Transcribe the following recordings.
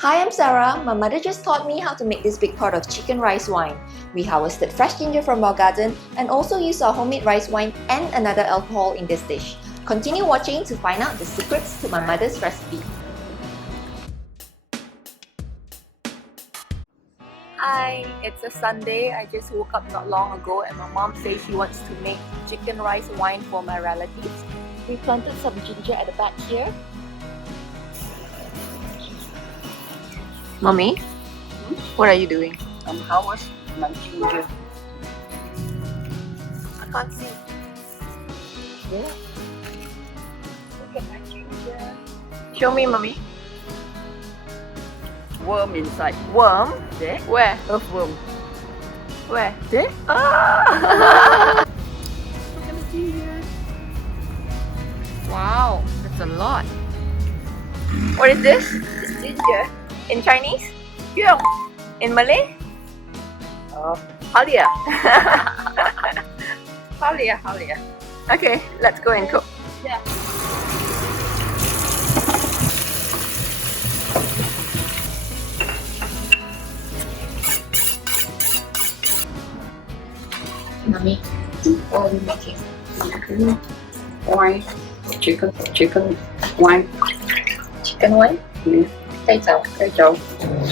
Hi, I'm Sarah. My mother just taught me how to make this big pot of chicken rice wine. We harvested fresh ginger from our garden and also used our homemade rice wine and another alcohol in this dish. Continue watching to find out the secrets to my mother's recipe. Hi, it's a Sunday. I just woke up not long ago and my mom says she wants to make chicken rice wine for my relatives. We planted some ginger at the back here. Mommy, what are you doing? Harvest my ginger. I can't see. Yeah. Look at my ginger. Show me, Mommy. Worm inside. Worm? There. Where? Earthworm. Where? There. Ah! Look at the ginger. Wow, that's a lot. What is this? It's ginger. In Chinese? Yeah. In Malay? Halia. Halia. Okay, let's go and cook. Yeah. Mommy, what are you making? Wine. Chicken. Wine. Chicken wine? Yeah. Cay chao. Cái chậu.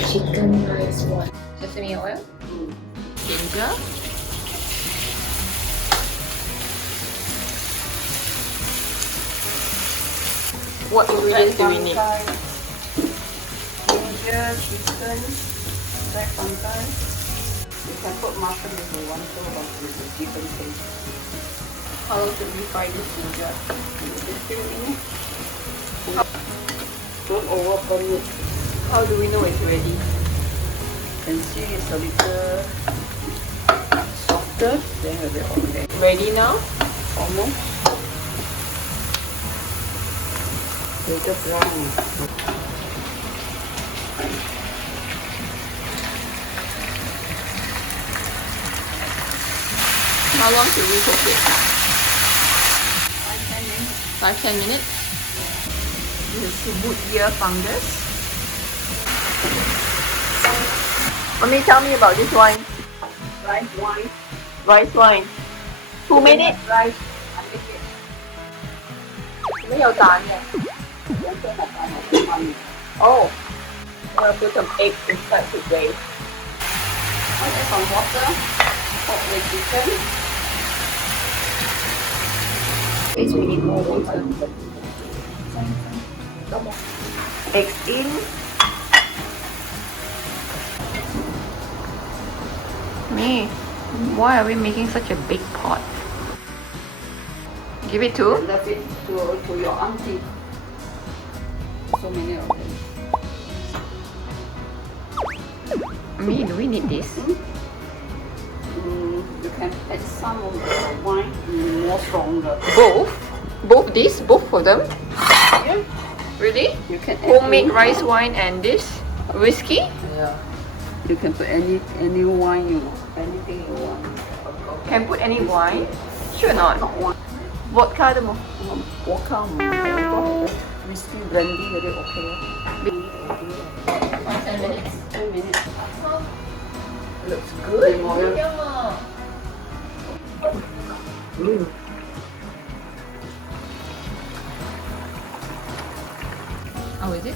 Chicken rice wine. Sesame oil. Ginger. What ingredients do we need? Ginger, chicken, black fungi. You can put mushroom if you want to, but it's a different taste. How long should we fry this ginger? Just fill in. Don't overburn it. How do we know it's ready? You can see it's a little softer. Then a bit okay. Ready now? Almost. Little brown. How long should we cook it? 5-10 minutes. 5-10 minutes? This is wood ear fungus. Mommy, tell me about this wine. Rice wine. Rice wine. Who made it? Rice. I make it. 没有蛋耶. Oh, I'm gonna put some eggs inside today. Okay, some water. Put the chicken. Guys, we need more water. Eggs in. Me, why are we making such a big pot? Give it to? Love it to your auntie. So many of them. Me, do we need this? You can add some of the wine more stronger. Both this? Both for them? Yeah. Really? You can add Homemade rice wine and this? Whiskey? Yeah. You can put any wine you want. Anything you want. Can put any wine? Sure not. Not wine. Vodka the more. Vodka. Whiskey, brandy, very okay. 10 minutes. 10 minutes. Looks good. Yeah. How is it?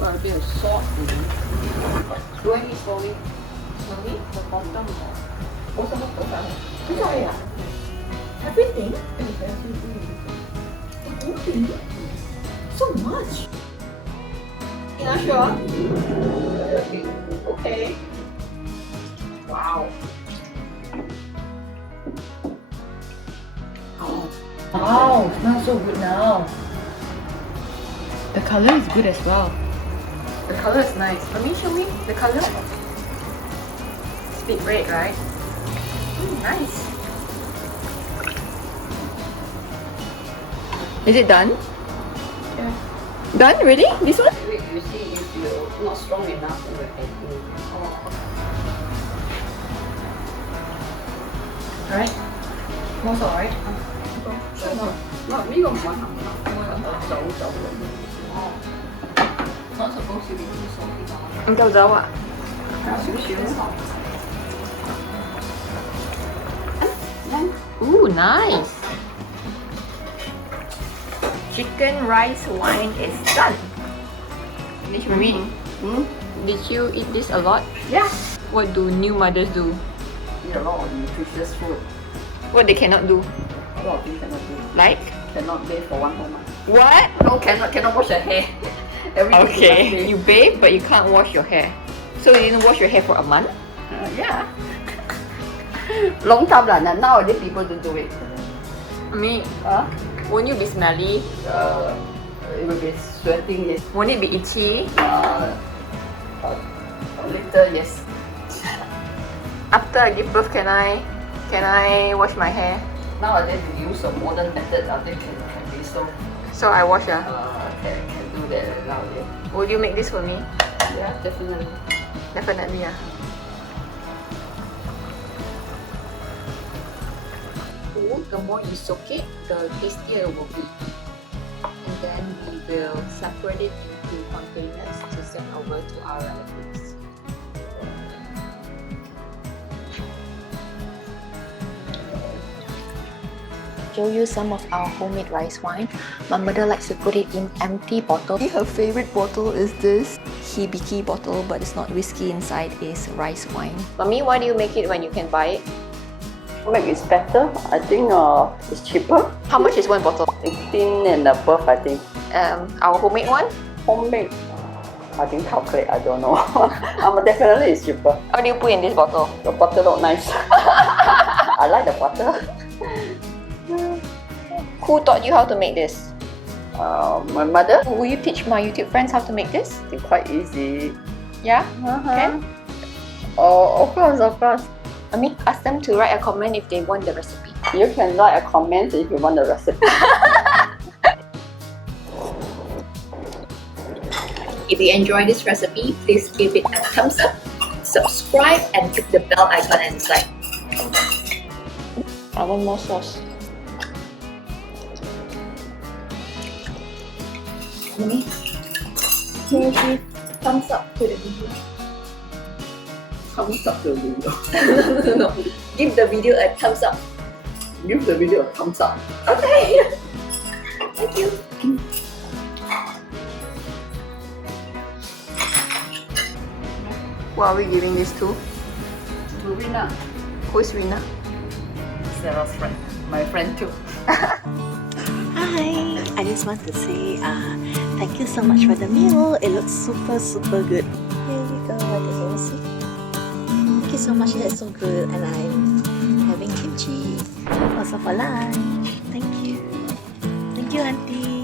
Well, a bit of salt. Slowly. Slowly? The bottom. Sorry. Everything? So much. You not sure? Okay. Wow. Wow, smells so good now. The color is good as well. The color is nice. Let me show me the color. It's a bit red, right? Nice. Is it done? Yeah. Done? Really? This one? You see, if you're not strong enough, you will add in. Alright. Smells alright. Not, 呢個唔係行，走。not supposed to be too salty. Engkau jawab. Ooh, nice. Chicken rice wine is done. Mimi, did you eat this a lot? Yeah. What do new mothers do? Eat a lot of nutritious food. What they cannot do? A lot of things cannot do. Like? Cannot bathe for 1 whole month. What? No, cannot wash your hair. Everything Okay, you bathe but you can't wash your hair. So you didn't wash your hair for a month? Yeah. Long time lah. Nowadays people don't do it. I mean, won't you be smelly? It will be sweating. Yes. Won't it be itchy? A little, yes. After I give birth, can I wash my hair? Nowadays we use a modern method. I think can be so. So I wash Can do that nowadays. Would you make this for me? Yeah, definitely. Definitely, yeah. The more you soak it, the tastier it will be. And then we will separate it into containers to send over to our relatives. Show you some of our homemade rice wine. My mother likes to put it in empty bottles. Her favorite bottle is this hibiki bottle, but it's not whiskey inside, it's rice wine. Mommy, why do you make it when you can buy it? Make is better. I think it's cheaper. How much is one bottle? 18 and above, I think. Our homemade one? Homemade. I think calculate. I don't know. Definitely it's cheaper. How do you put in this bottle? The butter look nice. I like the butter. Who taught you how to make this? My mother. Will you teach my YouTube friends how to make this? I think quite easy. Yeah? Can? Oh, of course. I mean, ask them to write a comment if they want the recipe. You can write a comment if you want the recipe. If you enjoy this recipe, please give it a thumbs up, subscribe, and click the bell icon at the side. I want more sauce. Mommy, can you give thumbs up to the video? Thumbs up to the video. No. Give the video a thumbs up. Give the video a thumbs up. Okay. Thank you. Who are we giving this to? Rina. Who is Rina? Sarah's friend. My friend too. Hi, I just want to say thank you so much for the meal. It looks super good. Here you go, can you see? Thank you so much, that's so good. And I'm having kimchi also for lunch. Thank you. Thank you, Auntie.